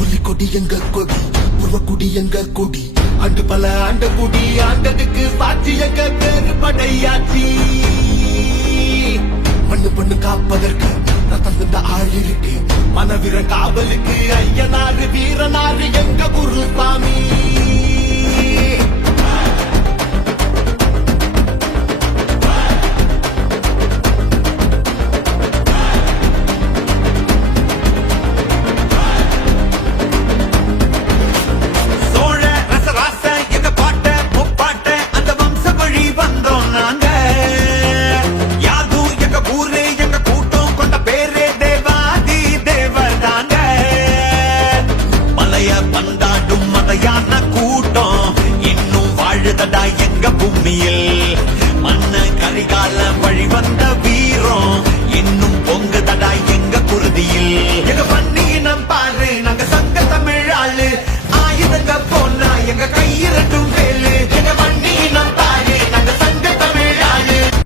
புலிக்கொடி எங்க கொடி உருவக்குடி எங்க கொடி அண்டு பல ஆண்ட குடி ஆண்டதுக்கு சாட்சி எங்க பேரு படையாச்சி மண்ணு பண்ணு காப்பதற்கு ரத்தம் தந்த ஆள் இருக்கு மனவீர காவலுக்கு ஐயனாரு வீரனாரு எங்க குருசாமி பந்தாடும் மதையான கூட்டம் இன்னும் வாழுதடா எங்க பூமியில்